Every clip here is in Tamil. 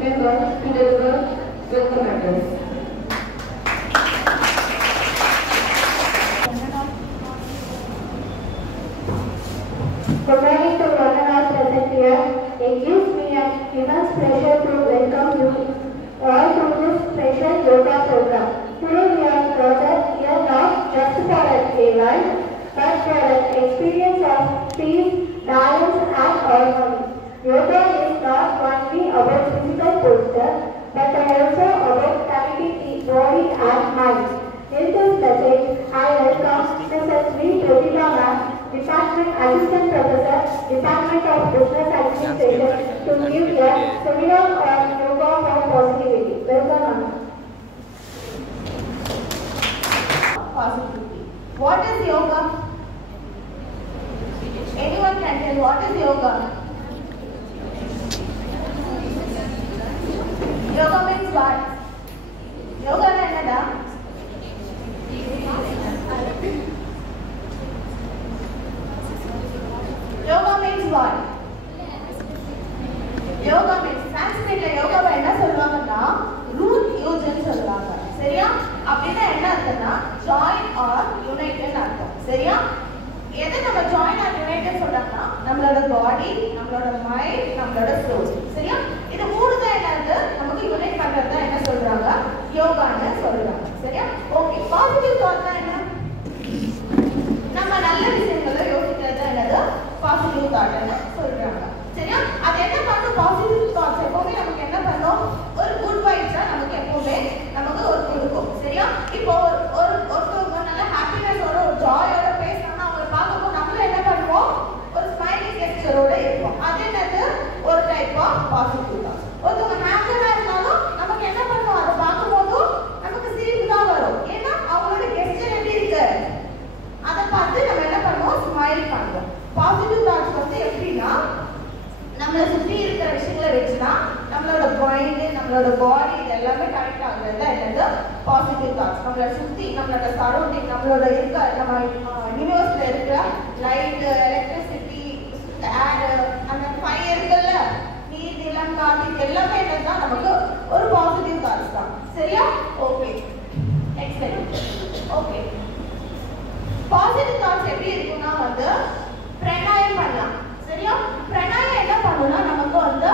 members to deliver welcome address. Good morning to all and all present here. It gives me an immense pleasure to welcome you all to this special yoga program. Today we are gathered here not just for an event, but for an experience of peace, balance and harmony. Yoga is not only about physical posture, but also about connecting the body and mind. In this message, I welcome Mrs. V. Pratibha Ma'am, Department Assistant Professor, Department of Business Administration, to give a seminar on yoga for positivity. Welcome, ma'am. Positivity. What is yoga? Anyone can tell what is yoga? Yoga means what? Yoga is what? Yoga means what? Yoga means Sanskrit yoga என்ன சொல்வாங்கன்னா root use ன்னு சொல்றாங்க. சரியா? அப்படினா என்ன அர்த்தம்னா join or unite ன்னு அர்த்தம். சரியா? எதை நம்ம join or unite சொல்றாங்கன்னா நம்மளோட body, நம்மளோட mind, நம்மளோட soul. சரியா? இது மூணு தான் என்னது நமக்கு unite பண்றது தான் என்ன சொல்றாங்க? யோகான்னு சொல்றாங்க. சரியா? ஓகே. பாசிட்டிவ் தாட் என்ன? நம்ம நல்ல விஷயங்களை யோசிக்கிறது என்னது பாசிட்டிவ் தாட்னு சொல்றாங்க. சரியா? அது என்ன பண்ணும் பாசிட்டிவ் தாட்ஸ் எப்பவுமே நமக்கு என்ன பண்ணும் ஒரு குட் வைப்ஸா நமக்கு எப்பவுமே நமக்கு ஒரு கொடுக்கும். சரியா? இப்போ ஒருத்தவங்க நல்ல ஹாப்பினஸோட ஒரு ஜாயோட பேசினா அவங்க பார்க்கும்போது நம்மள என்ன பண்ணுவோம் ஒரு ஸ்மைலிங் கெஸ்டரோட இருப்போம். அது என்னது ஒரு டைப் ஆஃப் பாசிட்டிவ் தாட்ஸ். ஒருத்தவங்க ஹாப்பியா இருந்தாலும் நமக்கு என்ன பண்ணுவோம் அதை பார்க்கும்போது நமக்கு சிரிப்பு தான் வரும். ஏன்னா அவங்களோட கெஸ்டர் எப்படி இருக்கு அதை பார்த்து நம்ம என்ன பண்ணுவோம் ஸ்மைல் பண்ணுவோம். பாசிட்டிவ் தாட்ஸ் வந்து எப்படின்னா நம்மளை சுற்றி இருக்கிற விஷயங்களை வச்சுனா நம்மளோட மைண்ட் நம்மளோட பாடி இது எல்லாமே கனெக்ட் ஆகுறது தான் என்னது பாசிட்டிவ் தாட்ஸ். நம்மளை சுற்றி நம்மளோட சரௌண்டிங் நம்மளோட இருக்க நம்ம யூனிவர்ஸ்ல இருக்கிற லைட் எலக்ட்ரிசிட்டி ஏர் அந்த ஃபயர் இருக்குல்ல நீர் நிலம் காற்று எல்லாமே என்னதான் நமக்கு ஒரு பாசிட்டிவ் தாட்ஸ் தான். சரியா? Okay excellent. Okay positive thoughts எப்படி இருக்குன்னா வந்து பிராணாயம் பண்ணலாம். சரியா? பிராணாயம் என்ன பண்ணுனா நமக்கு வந்து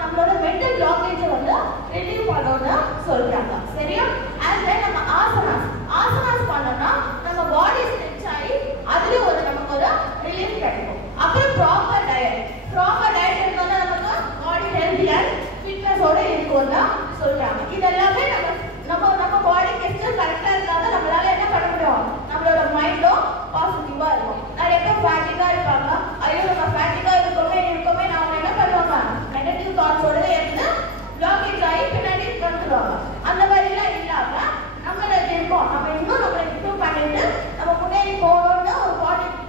நம்மளோட மென்டல் பிளாக்கேஜ் வந்து ரிலீவ் பண்ணணும்னு சொல்றாங்க. சரியா? as well நம்ம ஆசனாஸ் பண்ணோம்னா நம்ம பாடி ஸ்ட்ரெச் ஆகி அதுல ஒரு நமக்கு ஒரு ரிலீஃப் கிடைக்கும். அப்புறம் ப்ராப்பர் டயட் இருந்தா நமக்கு பாடி ஹெல்தி அண்ட் ஃபிட்னஸோட இருக்கும்னு சொல்றாங்க. இதெல்லாமே நம்ம பாடி கெஸ்டர் கரெக்டா இருந்தா நம்மளால என்ன பண்ண முடியும் நம்மளோட மைண்டும் பாசிட்டிவா இருக்கும். நிறைய பேர் ஃபேட்டிக்கா இருப்பாங்க. ஐயோ நம்ம ஃபேட்டிக்கா இருக்கோமே நாம என்ன பண்ணுவாங்க நெகட்டிவ் தாட்ஸோட இருந்து பிளாக்கேஜ் ஆகி பின்னாடி வந்துடுவாங்க. அந்த மாதிரிலாம் இல்லாம நம்மள இருக்கோம் நம்ம இன்னும் நம்மளை இம்ப்ரூவ் பண்ணிட்டு நம்ம முன்னேறி போகணும்னு ஒரு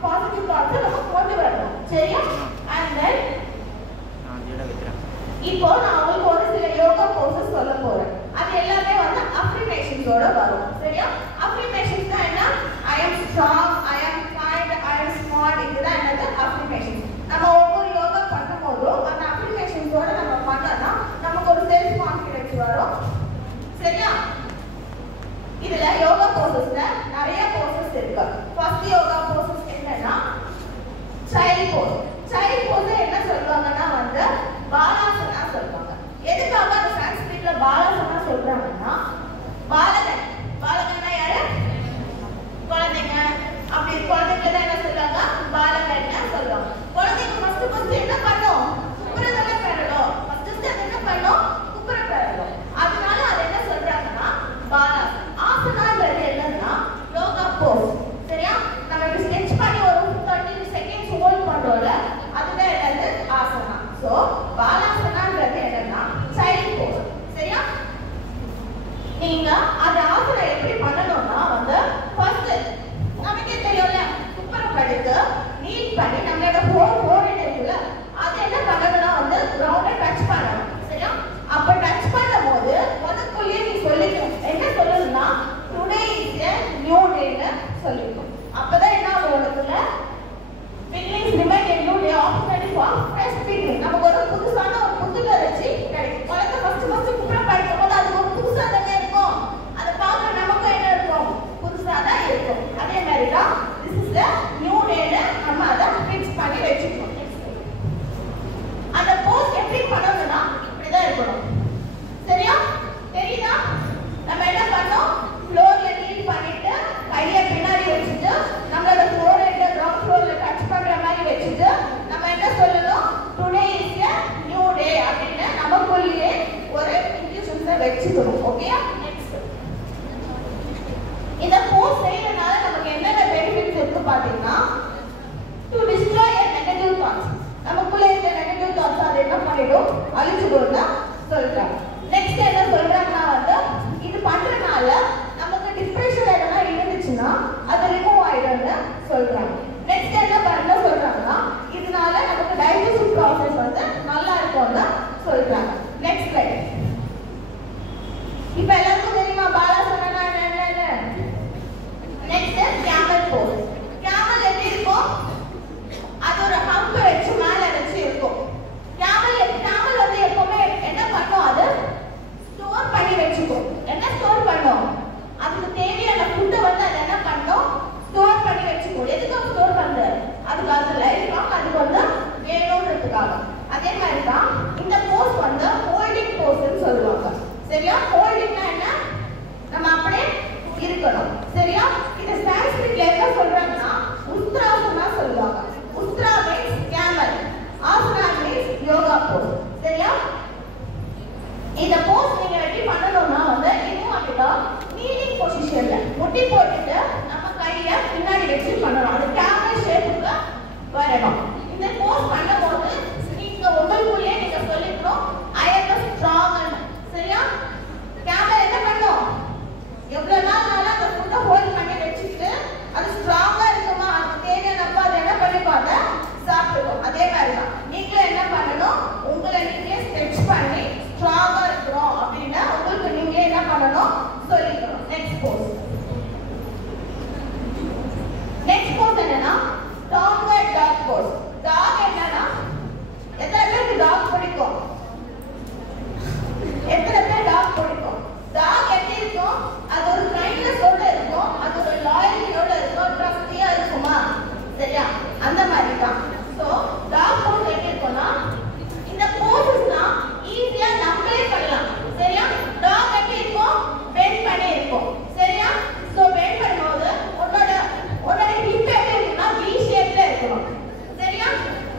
பாசிட்டிவ் தாட்ஸை நம்ம கொண்டு வரணும். சரியா? அண்ட் தென் இப்போ நான் உங்களுக்கு ஒரு சில யோகா போசஸ் சொல்ல போறேன். அது எல்லாமே வந்து அஃபர்மேஷன்ஸோட வரும். சரியா? அஃபர்மேஷன்ஸ் தான் என்ன ஐ அம் ஸ்ட்ராங், ஐ அம் கைண்ட், ஐ அம் ஸ்மார்ட். இதுதான் என்னது அஃபர்மேஷன்ஸ். நம்ம ஒவ்வொரு யோகா பண்ணும்போதும் அந்த அஃபர்மேஷன்ஸோட நம்ம பண்ணோம்னா நமக்கு ஒரு செல்ஃப் கான்ஃபிடன்ஸ் வரும். சரியா? இதுல யோகா போசஸ்ல நிறைய போசஸ் இருக்கு. ஃபர்ஸ்ட் யோகா போசஸ் என்னன்னா சைல்ட் போஸ். சைல்ட் போஸ் என்ன சொல்வாங்கன்னா வந்து பாலாசனா சொல்வாங்க. எதுக்காக அந்த சான்ஸ்கிரிட்ல பாலாசனா சொல்றாங்கன்னா பாலகன்னா யாரு குழந்தைங்க. அப்படி குழந்தைங்க தான் என்ன சொல்றாங்க பாலகன்னு சொல்றாங்க. குழந்தைங்க ஃபர்ஸ்ட் என்ன பண்ணும் குப்புறதெல்ல பெறணும். ஃபர்ஸ்ட் அது என்ன பண்ணும் குப்புற பெறணும். அதனால அது என்ன சொல்றாங்கன்னா பாலாசனா. ஆசனான்றது என்னன்னா யோகா போஸ். சரியா? நம்ம இப்படி ஸ்ட்ரெச் பண்ணி ஒரு 30 செகண்ட்ஸ் ஹோல்ட் பண்றோம்ல அதுதான் என்னது ஆசனா. சோ பாலாசனான்றது என்னன்னா சைல்ட் போஸ். சரியா? நீங்க அந்த ஆசனா எப்படி பண்ணணும்னா வந்து ஃபர்ஸ்ட் நமக்கே தெரியும்ல குப்புற படுத்து நீட் பண்ணி நம்மளோட ஃபோர்ஹெட் இருக்குல்ல அது என்ன பண்ணணும்னா வந்து கிரவுண்ட டச் பண்ணணும். சரியா? அப்ப டச் பண்ணும்போது முதல்ல நீ சொல்லிக்கணும். என்ன சொல்லணும்னா today is a new day ன்னு சொல்லிக்கணும். அப்பதான் என்ன ஆகும் உனக்குள்ள beginnings remain a new day opportunity for fresh beginning. நமக்கு ஒரு புதுசான ஒரு புத்துணர்ச்சி கிடைக்கும். ப்ராசஸ் வந்து நல்லா இருக்கும்னு சொல்றாங்க. Next slide. இப்போ எல்லாருக்கும் தெரியுமா பாலா சொன்னா என்ன? Next camel Bose. கேமல் எப்படி இருக்கும்? அது ஒரு ஹம்ப் வச்சு மேல வச்சு இருக்கும். கேமல் வந்து எப்பவுமே என்ன பண்ணும்? அது ஸ்டோர் பண்ணி வச்சுக்கும். என்ன ஸ்டோர் பண்ணும்? அதுக்கு தேவையான ஃபுட்டை வந்து அது என்ன பண்ணும்? ஸ்டோர் பண்ணி வச்சுக்கும். எதுக்கு ஸ்டோர் பண்ணுது? அதுக்கு அது லைஃப் லாங் அதுக்கு வந்து வேணும்ன்றதுக்காக. அதே மாதிரி தான் இந்த போஸ் வந்து ஹோல்டிங் போஸ்ன்னு சொல்லுவாங்க. சரியா? ஹோல்டிங்னா என்ன? நம்ம அப்படியே இருக்கணும். சரியா? இது சான்ஸ்கிரிட்ல என்ன சொல்றாங்கன்னா உஸ்திராசனா சொல்லுவாங்க. Ustra means camel, asana means yoga pose. சரியா? இந்த போஸ் நீங்க எப்படி பண்ணணும்னா வந்து இன்னும் அப்படிதான் நீலிங் பொசிஷன்ல முட்டி போட்டுட்டு நம்ம கையை பின்னாடி வச்சு பண்ணணும். அது கேமல் ஷேப்புக்கு வரணும். இந்த போஸ் பண்ணும்போது நீங்க உங்களுக்குள்ளே நீங்க சொல்லிக்கணும் ஐ am strong. சரியா? கேமல் என்ன பண்ணும்? எவ்வளவு நாள் அந்த ஃபுட்டை ஹோல்ட் பண்ணி வச்சுட்டு அது ஸ்ட்ராங்கா இருக்குமா அதுக்கு தேவையானப்ப அது என்ன பண்ணிப்பாங்க? சாப்பிடுவோம். அதே மாதிரி தான் நீங்களும் என்ன பண்ணணும்? உங்களை நீங்களே ஸ்ட்ரெச் பண்ணி ஸ்ட்ராங்கா இருக்கிறோம் அப்படின்னா உங்களுக்கு நீங்களே என்ன பண்ணணும்? சொல்லிக்கணும். நெக்ஸ்ட் போஸ். நெக்ஸ்ட் போஸ் என்னன்னா டவுன்வர்ட் டாக் போஸ். டாக் என்னன்னா எத்தனை பேருக்கு டாக் பிடிக்கும்? எத்தனை பேர் டாக் பிடிக்கும்? டாக் எப்படி இருக்கும்? அது ஒரு கைண்ட்னஸோட இருக்கும், அது ஒரு லாயல்ட்டியோட இருக்கும், ட்ரஸ்டியா இருக்குமா? சரியா? அந்த மாதிரி தான். ஸோ டாக் போஸ் எப்படி இருக்கும்னா இந்த போஸஸ்னா ஈஸியா நம்மளே பண்ணலாம். சரியா? டாக் எப்படி இருக்கும்? பெண்ட் பண்ணி இருக்கும். சரியா? ஸோ பெண்ட் பண்ணும்போது உன்னோட ஹிப் எப்படி இருக்குன்னா வி ஷேப்ல இருக்கணும். சரியா?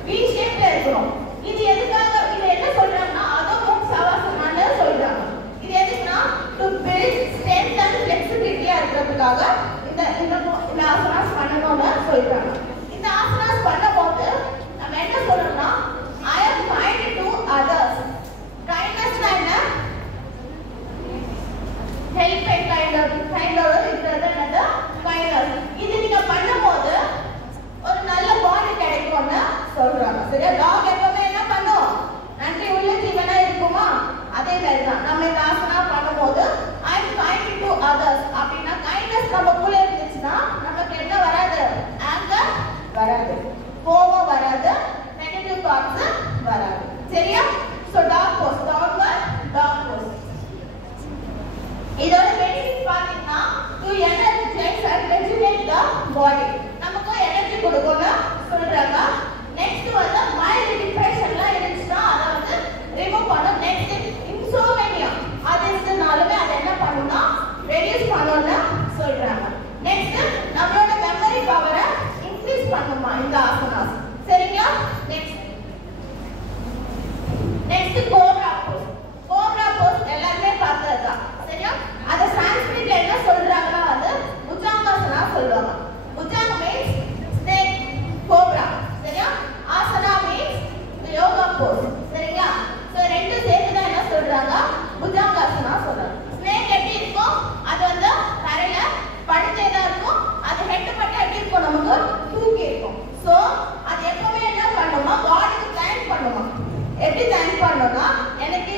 வி ஷேப்ல இருக்கணும். இது எதுக்காக? இது என்ன சொல்றாங்கன்னா அதோமுக் சவாசனான்னு சொல்றாங்க. இது எதுக்குன்னா டு பில்ட் ஸ்ட்ரென்த் அண்ட் ஃப்ளெக்சிபிலிட்டியா இருக்கிறதுக்காக இந்த ஆசனாஸ் பண்ணணும்னு சொல்றாங்க. இந்த ஆசனாஸ் பண்ணும்போது நம்ம என்ன சொல்றோம்னா ஐ am kind to others. கைண்ட்னஸ்னா என்ன? ஹெல்ப் அண்ட் கைண்டோட இருக்கிறது என்னது? கைண்ட்னஸ். இது நீங்க பண்ணும்போது ஒரு நல்ல பாடி கிடைக்கும்னு சொல்றாங்க. சரியா? டாக் எப்பவுமே என்ன பண்ணும்? நன்றி உள்ள ஜீவனா இருக்குமா? அதே மாதிரி தான் நம்ம இந்த ஆசனா பண்ணும்போது ஐ am kind to others அப்படின்னா கைண்ட்னஸ் நமக்குள்ள இருந்துச்சுன்னா நமக்கு என்ன வராது? ஆங்கர் வராது, கோபம் வராது, நெகட்டிவ் தாட்ஸ் வராது. சரியா? So dog pose, dog pose. இதோட பெனிஃபிட் பாத்தீங்கன்னா to energise and rejuvenate the body. நமக்கு எனர்ஜி கொடுக்கும்னு சொல்றாங்க. நெக்ஸ்ட் வந்து மைல்ட் டிப்ரெஷன்ல இருந்துச்சுன்னா அதை வந்து ரிமூவ் பண்ணும். நெக்ஸ்ட் இன்சோமேனியா அது இருந்தனாலுமே அதை என்ன பண்ணும்னா ரெடியூஸ் பண்ணும்னு சொல்றாங்க. நெக்ஸ்ட் நம்மளோட மெமரி பவரை இன்க்ரீஸ் பண்ணுமா இந்த ஆசனாஸ். சரிங்களா? Next cobra Bose. Cobra Bose எல்லாருமே பார்த்ததுதான். சரியா? அத சான்ஸ்கிரிட்ல என்ன சொல்றாங்கன்னா வந்து புஜங்காசனா சொல்லுவாங்க. புஜங் மீன்ஸ் ஸ்னேக், கோப்ரா. சரியா? Asana means yoga Bose. சரிங்களா? சோ ரெண்டு சேர்த்து தான் என்ன சொல்றாங்க? புஜங்காசனா சொல்றாங்க. ஸ்னேக் எப்படி இருக்கும்? அது வந்து தரையில படுத்தே தான் இருக்கும். அது ஹெட் மட்டும் எப்படி இருக்கும்? நமக்கு தூக்கி இருக்கும். சோ அது எப்பவுமே என்ன பண்ணுமா? காட்க்கு தேங்க் பண்ணுமா. எப்படி தேங்க் பண்ணணும்னா எனக்கு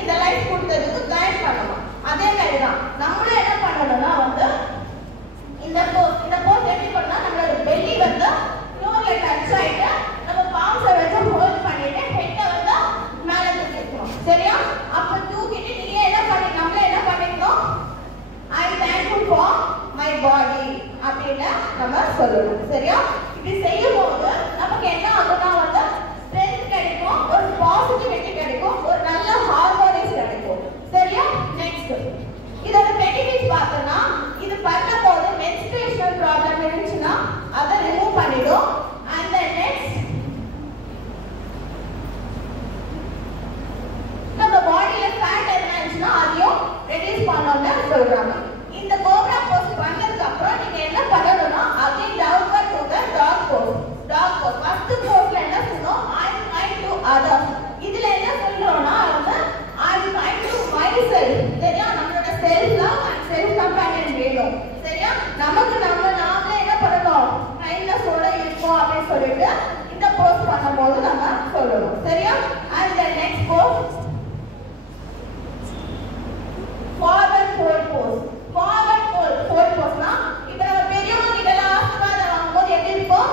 இந்த லைஃப் கொடுத்ததுக்கு தேங்க் பண்ணணும். அதே மாதிரி தான் நம்மளும் என்ன பண்ணணும்னா வந்து இந்த போஸ் எப்படி பண்ணா நம்மளோட பெல்லி வந்து ஃப்ளோர்ல டச் ஆயிட்டு நம்ம பாம்ஸை வச்சு ஹோல்ட் பண்ணிட்டு ஹெட்டை வந்து மேலே தூக்கிக்கணும். சரியா? அப்ப தூக்கிட்டு நீங்க நம்மள என்ன பண்ணிக்கணும்? ஐ தேங்க்ஃபுல் ஃபார் மை பாடி அப்படின்னு நம்ம சொல்லணும். சரியா? இப்படி செய்யும் போது நமக்கு என்ன ஆகும்னா வந்து ஸ்ட்ரென்த் கிடைக்கும், ஒரு பாசிட்டிவிட்டி கிடைக்கும், ஒரு நல்ல ஹார்மோனிஸ் கிடைக்கும். சரியா? நெக்ஸ்ட் இதோட பெனிஃபிட்ஸ் பார்த்தோம்னா இது பண்ணும்போது மென்ஸ்ட்ரேஷனல் ப்ராப்ளம் இருந்துச்சுன்னா அதை ரிமூவ் பண்ணிடும். அண்ட் தென் நெக்ஸ்ட் நம்ம பாடியில ஃபேட் என்ன இருந்துச்சுன்னா அதையும் ரெடியூஸ் பண்ணணும்னு சொல்றாங்க. இந்த கோப்ரா போஸ் பண்ணதுக்கு அப்புறம் நீங்க என்ன பண்ணணும்னா again downward to the dog pose. First போஸ்ல என்ன சொன்னோம்? ஐ am kind to others. இதுல என்ன சொல்றோம்னா வந்து ஐ am kind to myself. சரியா? நம்மளோட self love and self companion வேணும். சரியா? நமக்கு நாமளே என்ன பண்ணணும்? கைண்ட்னஸோட இருக்கோம் அப்படின்னு சொல்லிட்டு இந்த போஸ் பண்ணும்போது நம்ம சொல்லணும். சரியா? and the next pose forward fold pose. forward fold pose னா இப்ப நம்ம பெரியவங்க கிட்ட ஆசீர்வாதம் வாங்கும்போது எப்படி இருக்கும்?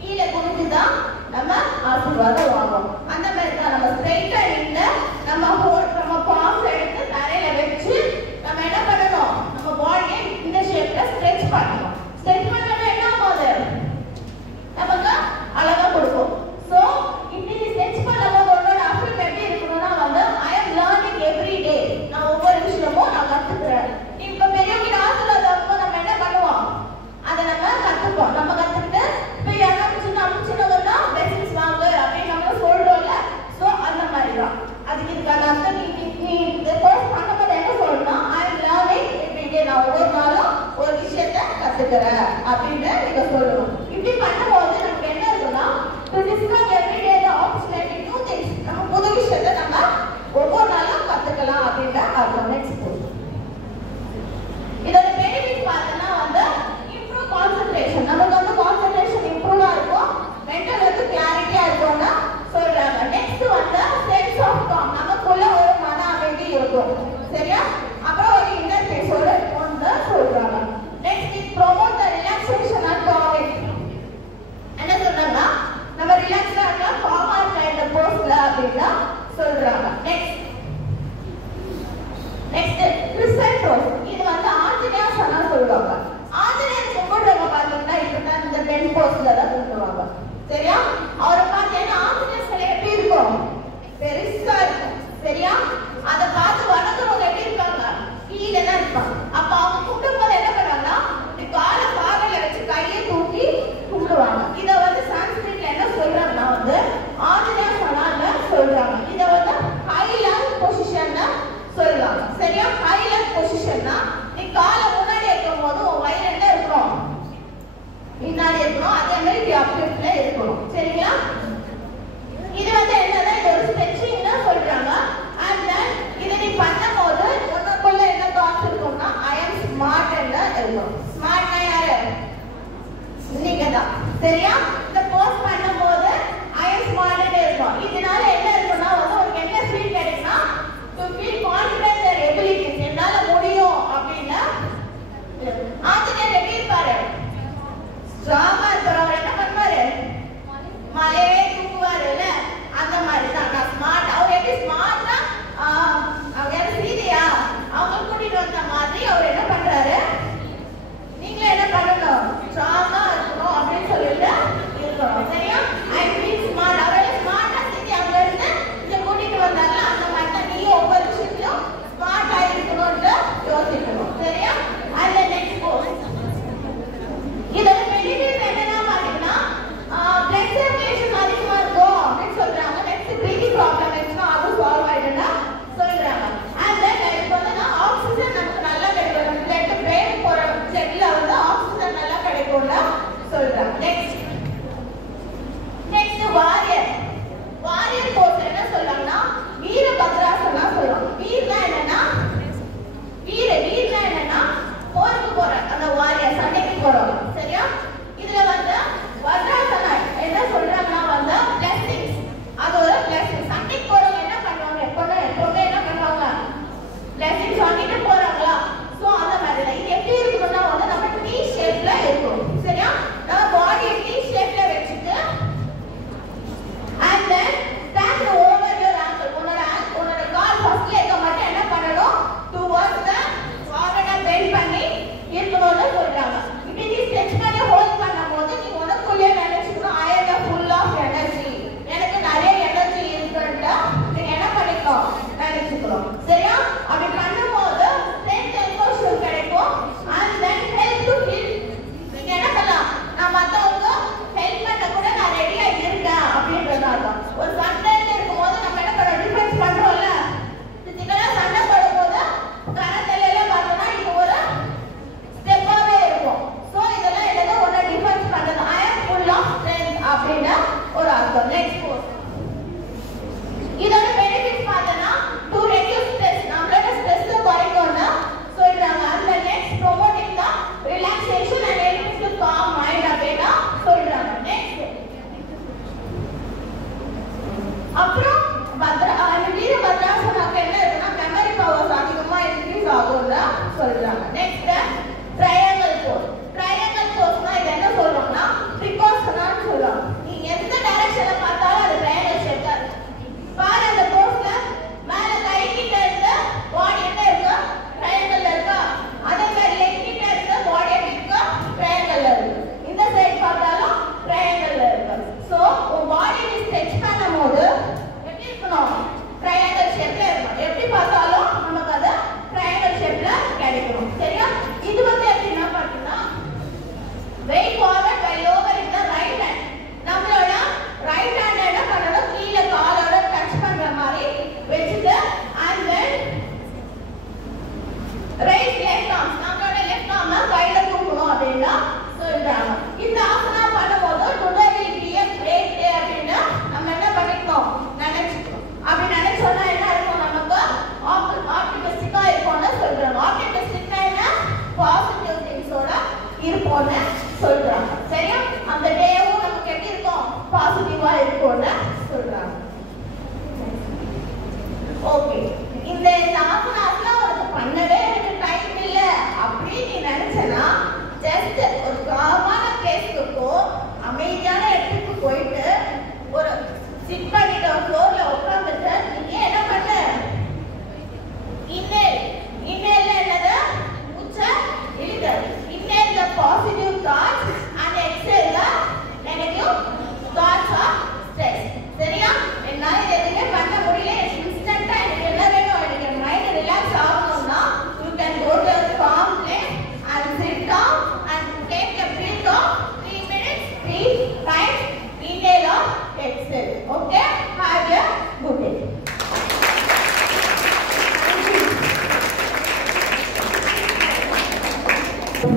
கீழ குனிஞ்சு தான் நம்ம ஆசீர்வாதம் வாங்குவோம். அந்த மாதிரி தான் நம்ம ஸ்ட்ரைட்டா நின்னு நம்ம பாம்ஸ் எடுத்து தரையில வெச்சு நம்ம என்ன பண்ணணும்? நம்ம பாடியை இந்த ஷேப்ல ஸ்ட்ரெச் பண்ணணும். ஸ்ட்ரெச் பண்ணா என்ன ஆகுது? நமக்கு அழகா கொடுக்கும். சோ இப்படி ஸ்ட்ரெச் பண்ணும்போது உங்களோட அஃபெக்ட் எப்படி இருக்கும்னா வந்து I am learning every day. நான் ஒவ்வொரு விஷயமும் நான் கத்துக்கிறேன். இப்ப பெரியவங்க ஆசீர்வாதம் நம்ம என்ன பண்ணுவோம்? அத நம்ம கத்துப்போம். நம்ம கத்துக்கிட்டு இப்ப யாரும் சின்னவங்கன்னா பெசில்ஸ் வாங்க அப்படின்னு நம்ம சொல்றோம்ல. சோ அந்த மாதிரி தான். அதுக்கு இதுக்கான அர்த்தம் நீ இந்த கோர்ஸ் பண்ணும்போது என்ன சொல்லணும்? I am learning every day. நான் ஒவ்வொரு நாளும் ஒரு விஷயத்தை கத்துக்கிறேன் அப்படின்னு நீங்க சொல்லணும். இப்படி பண்ணும்போது நமக்கு என்ன இருக்குன்னா to discover every day the opportunity to things. நம்ம புது விஷயத்தை நம்ம ஒவ்வொரு நாளும் கத்துக்கலாம் அப்படின்ற அர்த்தம். நெக்ஸ்ட் இதோட பெனிஃபிட் பார்த்தனா வந்து இம்ப்ரூவ் கான்சென்ட்ரேஷன். நமக்கு வந்து கான்சென்ட்ரேஷன் இம்ப்ரூவா இருக்கும். மென்டல் வந்து கிளாரிட்டியா இருக்கும்னா சொல்றாங்க. நெக்ஸ்ட் வந்து சென்ஸ் ஆஃப் காம். நமக்குள்ள ஒரு மன அமைதி இருக்கும். சரியா? அப்புறம் ஒரு இன்னர் பீஸோட வந்து சொல்றாங்க. Next it promote the relaxation and calming. என்ன சொல்றாங்க? நம்ம ரிலாக்ஸ்டா இருக்கா காமா இருக்க இந்த போஸ்ல அப்படினா சொல்றாங்க. Next crystal rose. இது வந்து ஆஞ்சநேயர் சொல்லுவாங்க. ஆஞ்சநேயர் கும்பிடுறவங்க பாத்தீங்கன்னா இப்பதான் இந்த பென் போஸ்ல தான் கும்பிடுவாங்க. சரியா? அவரை பார்த்தீங்கன்னா ஆஞ்சநேயர் சிலை எப்படி இருக்கும்? பெருசா இருக்கும். சரியா? அத பார்த்து வணங்குறவங்க எப்படி இருக்காங்க? கீழே தான் இருப்பாங்க. அப்ப அவங்க கும்பிடும்போது என்ன பண்ணுவாங்கன்னா காலை பாறையில வச்சு கையை தூக்கி கும்பிடுவாங்க. இத வந்து சான்ஸ்கிரிட்ல என்ன சொல்றாங்கன்னா வந்து ஆஞ்சநேயர் சனான்னு சொல்றாங்க. இத வந்து ஹைலேண்ட் பொசிஷன் சொல்றாங்க. சரியா? ஹைலேண்ட் பொசிஷன்னா நீ காலை முன்னாடி வைக்கும்போது உன் வயிறு என்ன இருக்கணும்? முன்னாடி இருக்கணும். அதே மாதிரி அப்லிஃப்ட்ல இருக்கணும். சரிங்களா? இது வந்து என்னன்னா இது ஒரு ஸ்ட்ரெச்சிங்னா சொல்றாங்க. and அப்புறம் வீரபத்ராசனாக்கு என்ன இருக்குன்னா மெமரி பவர்ஸ் அதிகமா இன்க்ரீஸ் ஆகும்னு சொல்றாங்க. Next triangle pose. ட்ரையாங்கிள் போஸ்னா இது என்ன சொல்றோம்னா ப்ரிகாஷனான்னு சொல்றாங்க. நீங்க எந்த டைரக்ஷன்ல பார்த்தாலும் அது ட்ரையாங்கிள் ஷேப்ல இருக்கு. பாரு அந்த போஸ்ல மேல கை கிட்ட இருக்க பாடி என்ன இருக்கு ட்ரையாங்கிள்ல இருக்கா, அதே மாதிரி லெக் கிட்ட இருக்க பாடி எப்படி இருக்கு ட்ரையாங்கிள்ல இருக்கு. இந்த சைடு பார்த்தாலும் ட்ரையாங்கிள்ல இருக்கு. சோ உன் பாடி நீ ஸ்ட்ரெச் பண்ணும்போது எப்படி இருக்கணும் ட்ரையாங்கிள் ஷேப்ல இருக்கணும். எப்படி பார்த்தாலும் நமக்கு அது ட்ரையாங்கிள் ஷேப்ல கிடைக்கும். சரியா? இது வந்து எப்படின்னா பாத்தீங்கன்னா weight forward by lowering the right hand. நம்மளோட ரைட் ஹேண்ட் என்ன பண்ணணும் கீழ காலோட டச் பண்ற மாதிரி வெச்சிட்டு and then raise left arm. நம்மளோட லெஃப்ட் ஆர்ம கையில தூக்கணும் அப்படினா சொல்றாங்க. இந்த ஆசனா பண்ணும்போது today will be a great day அப்படினா நம்ம என்ன பண்ணிக்கணும் நினைச்சுக்கணும். அப்படி நினைச்சோம்னா என்ன இருக்கும் நமக்கு ஆப்டிமிஸ்டிக்கா இருக்கும்னு சொல்றாங்க. ஆப்டிமிஸ்டிக்கா என்ன பாசிட்டிவ் திங்ஸோட இருப்போம்னு சொல்றாங்க. சரியா? அந்த டேவும் நமக்கு எப்படி இருக்கும் பாசிட்டிவா இருக்கும்னு சொல்றாங்க. ஓகே, இந்த ஆசனாஸ்ல ஒரு பண்ணவே எனக்கு டைம் இல்ல அப்படி நீ நினைச்சனா ஜஸ்ட் ஒரு காமான பிளேஸ்க்கு போ, அமைதியான இடத்துக்கு போயிட்டு ஒரு சிட் பண்ணிட்டு ஃப்ளோர்ல உட்கார்ந்துட்டு நீங்க என்ன பண்ண இன்னேல்ல என்னது மூச்சை இழுங்க. இன்னேல் the positive thoughts and exhale the negative thoughts or stress. சரியா? என்னால எதுவுமே பண்ண முடியல, இன்ஸ்டன்ட்டா எனக்கு என்ன வேணும், எனக்கு மைண்ட் ரிலாக்ஸ் ஆகணும்னா you can go to a calm place and sit down and take a breath of 3 minutes, 3 times, inhale or exhale. Okay? Have a good day.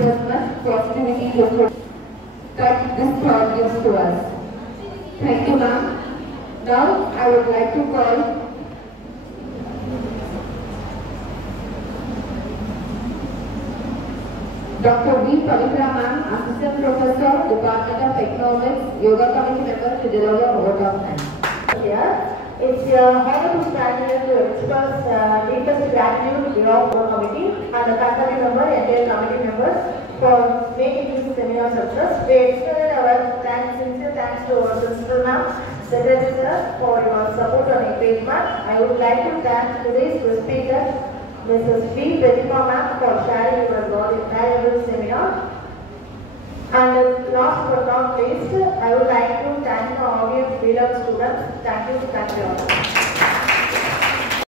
There's much positivity that this thought gives to us. Thank you, ma'am. Now I would like to call Dr. V. Pavitra ma'am, Assistant Professor, Department of Economics, Yoga Committee member to deliver a vote of thanks. Here, it's your honor to stand here to express deepest gratitude to your committee and the faculty member, entire committee members for making this seminar success. We extend our thanks, sincere thanks to our principal ma'am, secretary sir, for your support and encouragement. I would like to thank today's speaker, Mrs. V. Pratima ma'am, for sharing your valuable seminar. And last but not least, I would like to thank the audience, beloved students. Thank you all.